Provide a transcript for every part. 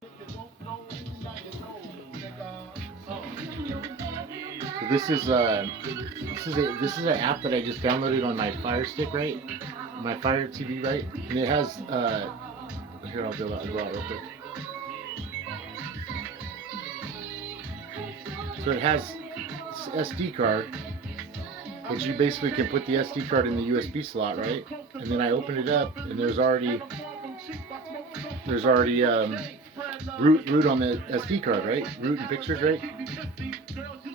So this is an app that I just downloaded on my Fire Stick, right? My Fire TV, right? And it has here I'll go out real quick. So it has SD card, which you basically can put the SD card in the USB slot, right? And then I open it up, and there's already root on the SD card, right? Root and pictures, right?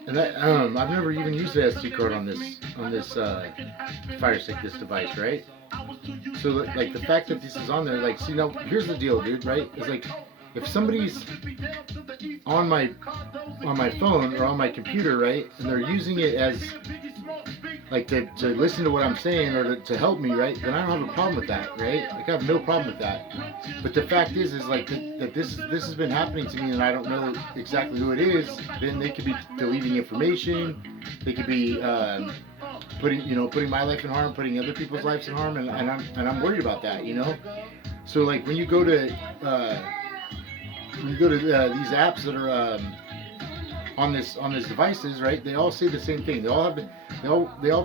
And that I've never even used the SD card on this Fire Stick, this device, right? So like the fact that this is on there, like, see, now here's the deal, dude, right? It's like if somebody's on my phone or on my computer, right, and they're using it as like to listen to what I'm saying or to help me, right, then I don't have a problem with that, right? Like I have no problem with that. But the fact is like that this has been happening to me and I don't know exactly who it is. Then they could be deleting information. They could be putting my life in harm, putting other people's lives in harm, and I'm worried about that, you know. So like when you go to these apps that are on these devices, right? They all say the same thing. They all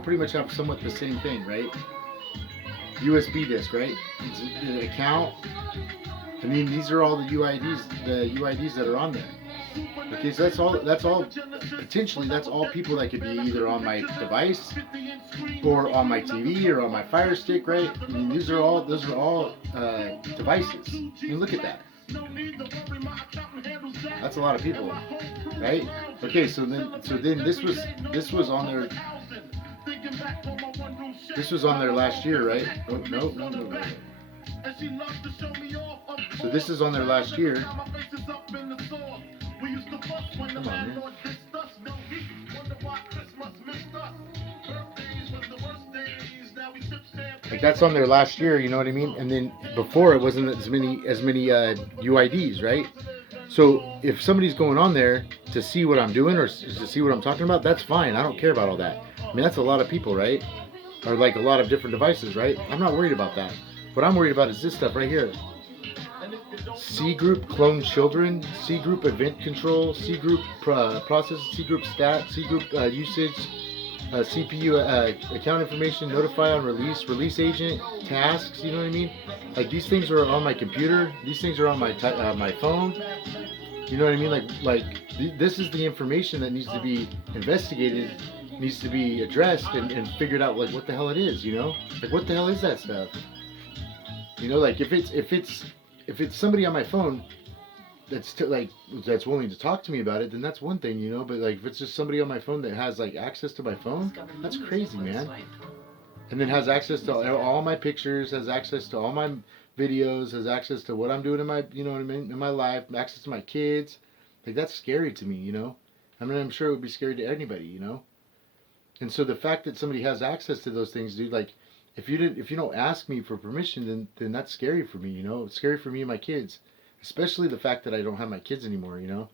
pretty much have somewhat the same thing, right? USB disk, right? It's an account. I mean, these are all the UIDs that are on there. Okay, so that's all potentially that's all people that could be either on my device or on my TV or on my Fire Stick, right? I mean, those are all devices. I mean, look at that. That's a lot of people, right? Okay, so then this was on their last year, right? Oh, no. So this is on their last year. Come on, man. Like that's on their last year, you know what I mean? And then before it wasn't as many UIDs, right? So if somebody's going on there to see what I'm doing or to see what I'm talking about, that's fine. I don't care about all that. I mean, that's a lot of people, right? Or like a lot of different devices, right? I'm not worried about that. What I'm worried about is this stuff right here. C group clone children, C group event control, C group process, C group stat, C group usage, CPU account information, notify on release agent, tasks. You know what I mean? Like these things are on my computer. These things are on my phone. You know what I mean? This is the information that needs to be investigated, needs to be addressed and figured out like what the hell it is. You know? Like what the hell is that stuff? You know, like if it's somebody on my phone that's willing to talk to me about it, then that's one thing, you know. But like if it's just somebody on my phone that has like access to my phone, that's crazy, man. And then has access to all my pictures, has access to all my videos, has access to what I'm doing in my, you know what I mean, in my life, access to my kids. Like that's scary to me, you know. I mean, I'm sure it would be scary to anybody, you know. And so the fact that somebody has access to those things, dude, like if you don't ask me for permission, then that's scary for me, you know. It's scary for me and my kids, especially the fact that I don't have my kids anymore, you know.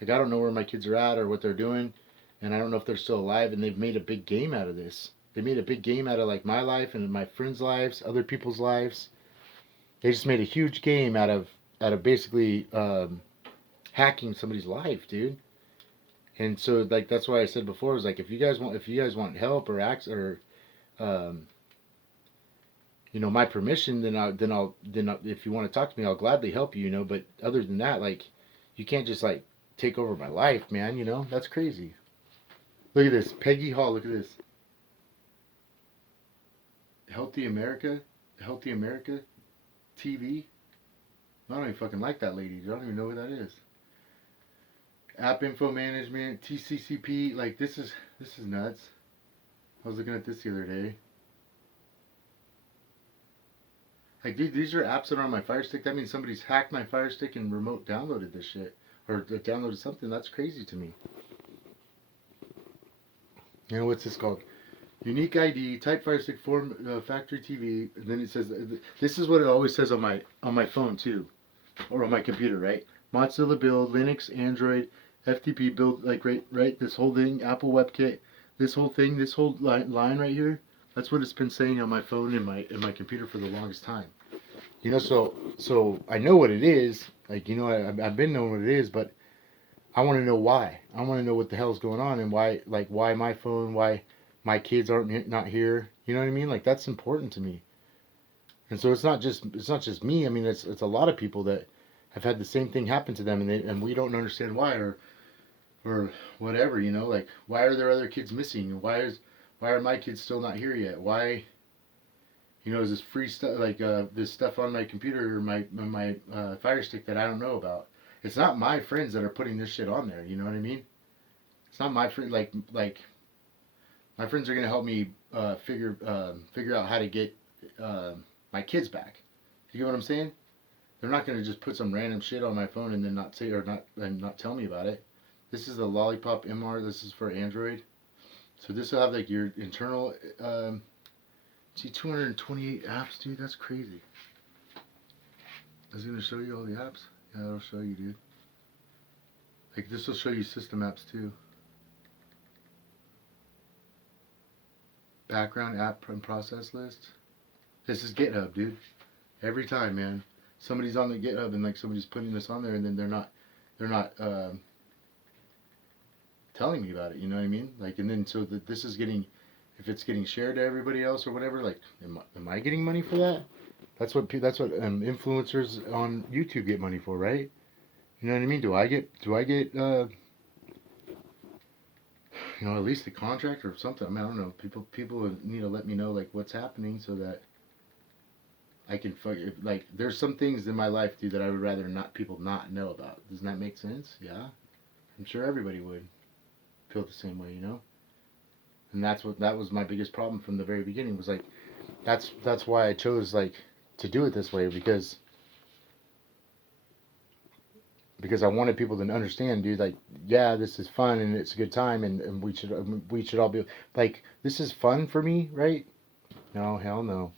Like I don't know where my kids are at or what they're doing, and I don't know if they're still alive. And they've made a big game out of this. They made a big game out of like my life and my friends' lives, other people's lives. They just made a huge game out of basically hacking somebody's life, dude. And so like that's why I said before is like if you guys want help or um, my permission, then if you want to talk to me, I'll gladly help you, you know. But other than that, like, you can't just like take over my life, man. You know, that's crazy. Look at this, Peggy Hall. Look at this, Healthy America, Healthy America TV. I don't even fucking like that lady. I don't even know who that is. App Info Management, TCCP. Like this is nuts. I was looking at this the other day. Like these are apps that are on my Fire Stick. That means somebody's hacked my Fire Stick and remote downloaded this shit, or downloaded something. That's crazy to me. You know what's this called? Unique ID, Type Fire Stick, Form Factory TV. And then it says this is what it always says on my phone too, or on my computer, right? Mozilla build, Linux, Android, FTP build, like right. This whole thing, Apple WebKit, this whole thing, this whole line right here. That's what it's been saying on my phone and my computer for the longest time. You know, so I know what it is. Like, you know, I've been knowing what it is, but I want to know why. I want to know what the hell's going on and why, like, why my phone, why my kids aren't not here. You know what I mean? Like, that's important to me. And so it's not just me. I mean, it's a lot of people that have had the same thing happen to them, and we don't understand why, or whatever. You know, like, why are there other kids missing? Why are my kids still not here yet? Why, you know, is this free stuff, like, this stuff on my computer or my Fire Stick that I don't know about? It's not my friends that are putting this shit on there. You know what I mean? It's not my friend. Like my friends are gonna help me figure out how to get uh, my kids back. You get what I'm saying? They're not gonna just put some random shit on my phone and then not say or not and not tell me about it. This is the Lollipop MR. This is for Android. So this will have like your internal. See, 228 apps, dude. That's crazy. Is it gonna show you all the apps? Yeah, it'll show you, dude. Like, this will show you system apps too. Background app and process list. This is GitHub, dude. Every time, man, somebody's on the GitHub and like somebody's putting this on there, and then they're not telling me about it. You know what I mean? Like, and then so that this is getting, if it's getting shared to everybody else or whatever, like, am I getting money for that? That's what influencers on YouTube get money for, right? You know what I mean? Do I get at least a contract or something? I mean, I don't know. People need to let me know like what's happening so that I can like. There's some things in my life, dude, that I would rather not people not know about. Doesn't that make sense? Yeah, I'm sure everybody would feel the same way, you know. And that was my biggest problem from the very beginning. Was like that's why I chose like to do it this way because I wanted people to understand, dude. Like, yeah, this is fun and it's a good time, and we should all be like, this is fun for me, right? No, hell no.